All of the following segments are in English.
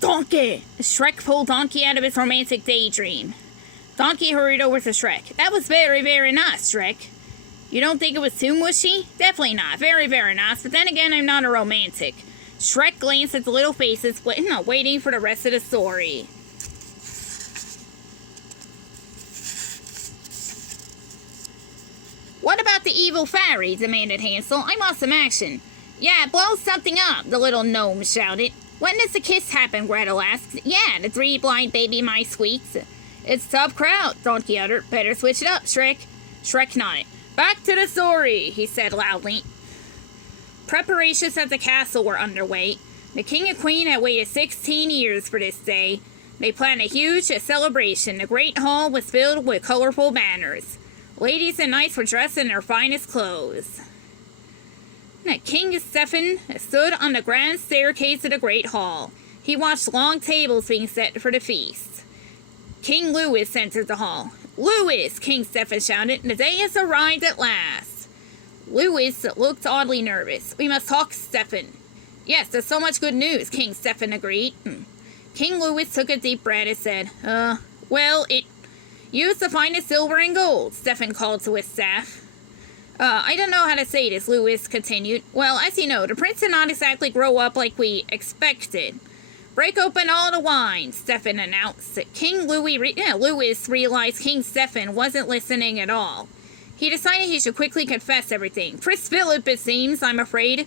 Donkey! Shrek pulled Donkey out of his romantic daydream. Donkey hurried over to Shrek. That was very, very nice, Shrek. You don't think it was too mushy? Definitely not. Very, very nice. But then again, I'm not a romantic. Shrek glanced at the little faces, waiting for the rest of the story. What about the evil fairy? Demanded Hansel. I want some action. Yeah, blow something up, the little gnome shouted. When does the kiss happen? Gretel asked. Yeah, the three blind baby mice squeaks. It's a tough crowd, Donkey uttered. Better switch it up, Shrek. Shrek nodded. Back to the story, he said loudly. Preparations at the castle were underway. The king and queen had waited 16 years for this day. They planned a huge celebration. The great hall was filled with colorful banners. Ladies and knights were dressed in their finest clothes. King Stephen stood on the grand staircase of the great hall. He watched long tables being set for the feast. King Louis entered the hall. Louis, King Stephen shouted, the day has arrived at last. Louis looked oddly nervous. We must talk, Stephen. Yes, there's so much good news, King Stephen agreed. King Louis took a deep breath and said, use the finest silver and gold, Stephen called to his staff. I don't know how to say this, Louis continued. Well, as you know, the prince did not exactly grow up like we expected. Break open all the wine, Stephen announced. King Louis realized King Stephen wasn't listening at all. He decided he should quickly confess everything. Prince Philip, it seems, I'm afraid.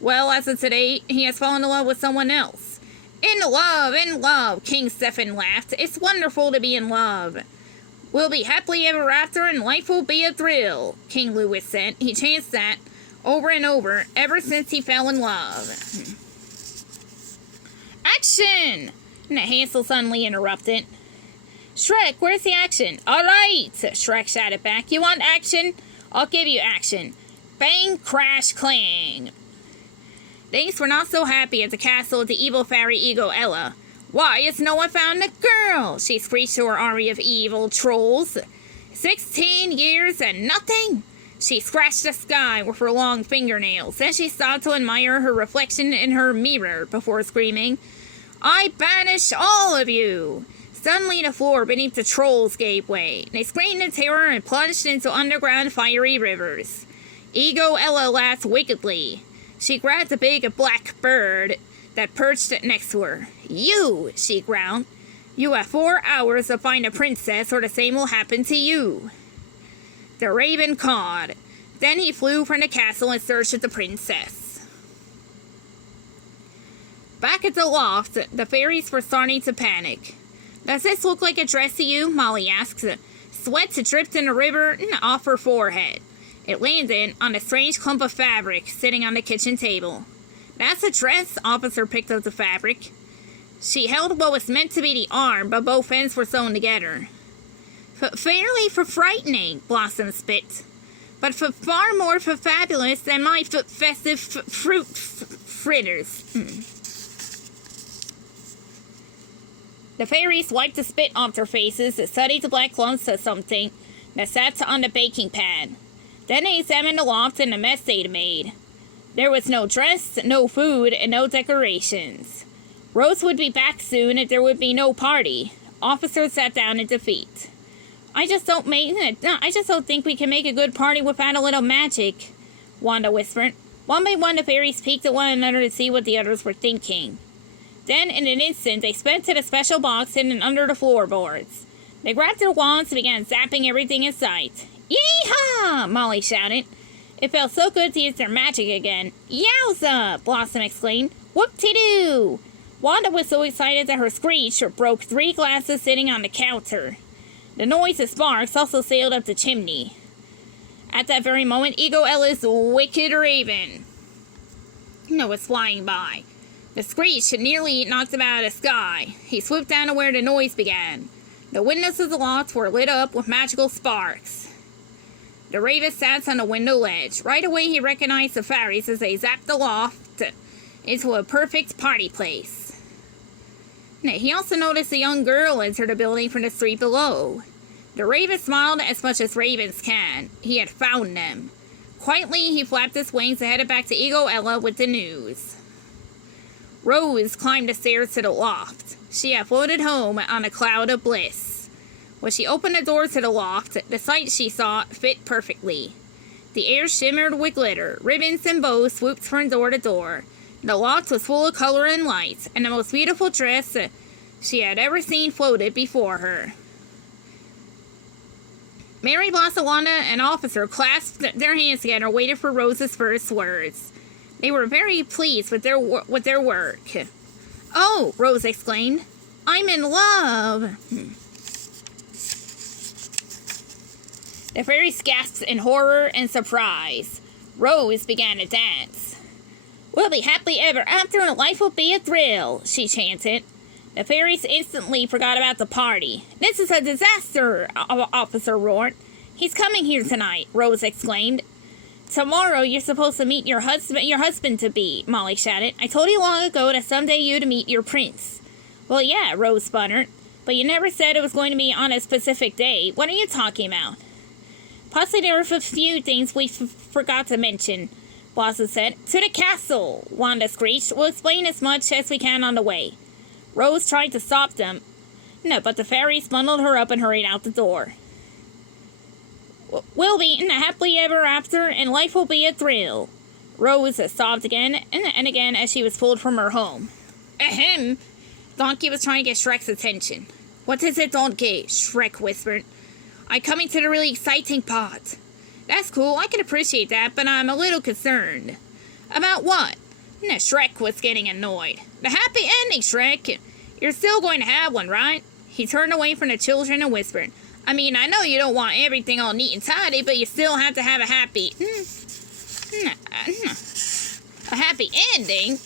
Well, as of today, he has fallen in love with someone else. In love, King Stephen laughed. It's wonderful to be in love. We'll be happily ever after and life will be a thrill, King Louis said. He chanted that over and over ever since he fell in love. Action! Hansel suddenly interrupted. Shrek, where's the action? All right, Shrek shouted back. You want action? I'll give you action. Bang, crash, clang. Things were not so happy at the castle of the evil fairy Inkysora. Why has no one found the girl? She screeched to her army of evil trolls. 16 years and nothing? She scratched the sky with her long fingernails. Then she stopped to admire her reflection in her mirror before screaming, I banish all of you! Suddenly the floor beneath the trolls gave way. They screamed in terror and plunged into underground fiery rivers. Inkysora laughed wickedly. She grabbed a big black bird that perched next to her. You, she growled. You have 4 hours to find a princess or the same will happen to you. The raven cawed. Then he flew from the castle in search of the princess. Back at the loft, the fairies were starting to panic. Does this look like a dress to you? Molly asked. Sweat dripped in the river off her forehead. It landed on a strange clump of fabric sitting on the kitchen table. That's a dress, Officer picked up the fabric. She held what was meant to be the arm, but both ends were sewn together. Fairly for frightening, Blossom spit. But for far more for fabulous than my festive fruit fritters. The fairies wiped the spit off their faces and studied the black lumps of something that sat on the baking pad. Then they examined the loft and the mess they'd made. There was no dress, no food, and no decorations. Rose would be back soon and there would be no party. Officer sat down in defeat. I just don't think we can make a good party without a little magic, Wanda whispered. One by one the fairies peeked at one another to see what the others were thinking. Then, in an instant, they sped to the special box hidden under the floorboards. They grabbed their wands and began zapping everything in sight. Yee-haw! Molly shouted. It felt so good to use their magic again. Yowza! Blossom exclaimed. Whoop-de-doo! Wanda was so excited that her screech broke 3 glasses sitting on the counter. The noise of sparks also sailed up the chimney. At that very moment, Inkyosora's wicked raven was flying by. The screech nearly knocked him out of the sky. He swooped down to where the noise began. The windows of the loft were lit up with magical sparks. The raven sat on the window ledge. Right away he recognized the fairies as they zapped the loft into a perfect party place. He also noticed a young girl enter the building from the street below. The raven smiled as much as ravens can. He had found them. Quietly he flapped his wings and headed back to Inkysora with the news. Rose climbed the stairs to the loft. She had floated home on a cloud of bliss. When she opened the door to the loft, the sight she saw fit perfectly. The air shimmered with glitter. Ribbons and bows swooped from door to door. The loft was full of color and light, and the most beautiful dress she had ever seen floated before her. Mary, Blossom, Wanda, and Officer clasped their hands together and waited for Rose's first words. They were very pleased with their work. "Oh," Rose exclaimed, "I'm in love." The fairies gasped in horror and surprise. Rose began to dance. "We'll be happily ever after and life will be a thrill," she chanted. The fairies instantly forgot about the party. "This is a disaster," Officer roared. "He's coming here tonight," Rose exclaimed. "Tomorrow you're supposed to meet your husband-to-be," Molly shouted. "I told you long ago that someday you'd meet your prince." "Well, yeah," Rose sputtered. "But you never said it was going to be on a specific day. What are you talking about?" "Possibly there were a few things we forgot to mention," Blossom said. "To the castle," Wanda screeched. "We'll explain as much as we can on the way." Rose tried to stop them. No, but the fairies bundled her up and hurried out the door. "We'll be happily ever after, and life will be a thrill." Rose sobbed again and again as she was pulled from her home. "Ahem!" Donkey was trying to get Shrek's attention. "What is it, Donkey?" Shrek whispered. "I'm coming to the really exciting part." "That's cool, I can appreciate that, but I'm a little concerned." "About what?" Shrek was getting annoyed. "The happy ending, Shrek! You're still going to have one, right?" He turned away from the children and whispered, "I mean, I know you don't want everything all neat and tidy, but you still have to have a happy... a happy ending?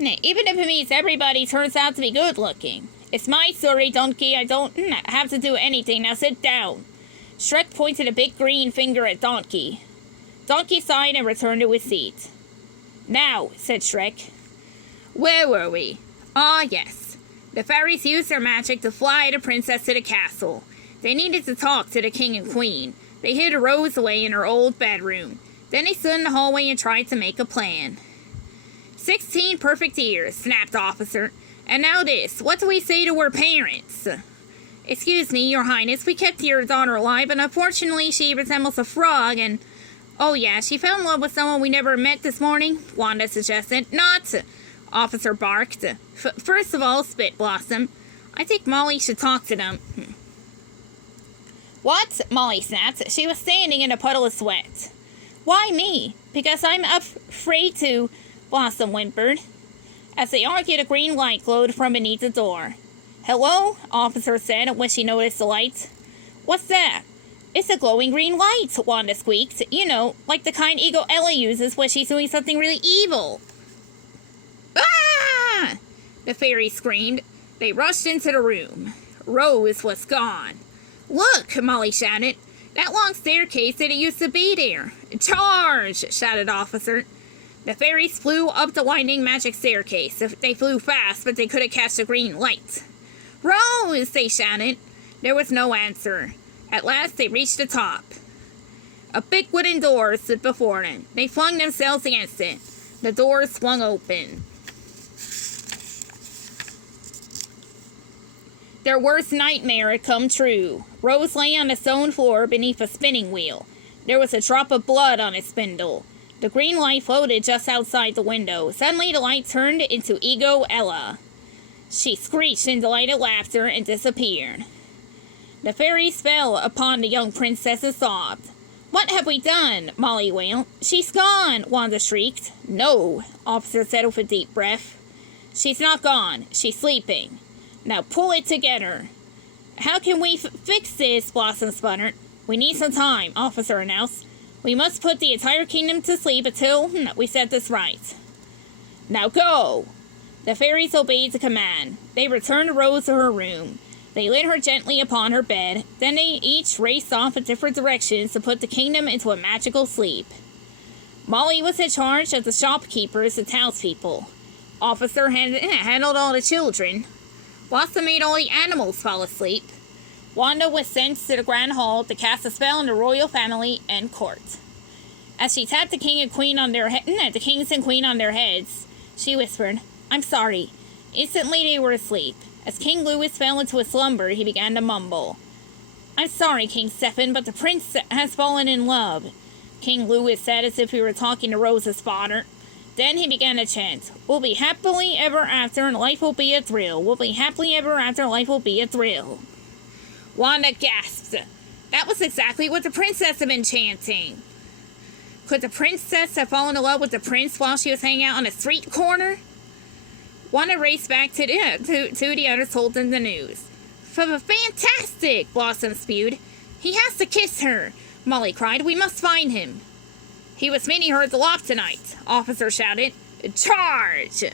Even if it means everybody turns out to be good looking. It's my story, Donkey. I don't have to do anything. Now sit down." Shrek pointed a big green finger at Donkey. Donkey sighed and returned to his seat. "Now," said Shrek. "Where were we? Ah, yes. The fairies used their magic to fly the princess to the castle. They needed to talk to the king and queen. They hid Rose away in her old bedroom. Then they stood in the hallway and tried to make a plan." 16 perfect years, snapped Officer. "And now this. What do we say to her parents?" "Excuse me, Your Highness, we kept your daughter alive, but unfortunately she resembles a frog and..." "Oh yeah, she fell in love with someone we never met this morning," Wanda suggested. "Not," Officer barked. "First of all," spit Blossom, "I think Molly should talk to them." "What?" Molly snapped. She was standing in a puddle of sweat. "Why me?" "Because I'm afraid to," Blossom whimpered. As they argued, a green light glowed from beneath the door. "Hello?" Officer said when she noticed the light. "What's that?" "It's a glowing green light," Wanda squeaked. "You know, like the kind Eagle Ella uses when she's doing something really evil." "Ah!" the fairies screamed. They rushed into the room. Rose was gone. "Look!" Molly shouted. "That long staircase didn't used to be there." "Charge!" shouted Officer. The fairies flew up the winding magic staircase. They flew fast, but they couldn't catch the green light. "Rose!" they shouted. There was no answer. At last they reached the top. A big wooden door stood before them. They flung themselves against it. The door swung open. Their worst nightmare had come true. Rose lay on the stone floor beneath a spinning wheel. There was a drop of blood on its spindle. The green light floated just outside the window. Suddenly the light turned into Ego Ella. She screeched in delighted laughter and disappeared. The fairies fell upon the young princess and sobbed. "What have we done?" Molly wailed. "She's gone!" Wanda shrieked. "No," Officer said with a deep breath. "She's not gone. She's sleeping. Now pull it together." "How can we fix this?" Blossom sputtered. "We need some time," Officer announced. "We must put the entire kingdom to sleep until we set this right." "Now go!" The fairies obeyed the command. They returned Rose to her room. They laid her gently upon her bed. Then they each raced off in different directions to put the kingdom into a magical sleep. Molly was in charge of the shopkeepers and townspeople. Officer handled all the children. Blossom made all the animals fall asleep. Wanda was sent to the Grand Hall to cast a spell on the royal family and court. As she tapped the king and queen on their the kings and queen on their heads, she whispered, "I'm sorry." Instantly they were asleep. As King Louis fell into a slumber, he began to mumble, "I'm sorry, King Stefan, but the prince has fallen in love," King Louis said as if he were talking to Rose's father. Then he began to chant, "We'll be happily ever after and life will be a thrill. We'll be happily ever after, life will be a thrill." Wanda gasped. That was exactly what the princess had been chanting. Could the princess have fallen in love with the prince while she was hanging out on a street corner? Wanda raced back to the others, told them the news. "Fantastic!" Blossom spewed. "He has to kiss her!" Molly cried. "We must find him." "He was meeting her at the loft tonight," Officer shouted. "Charge!"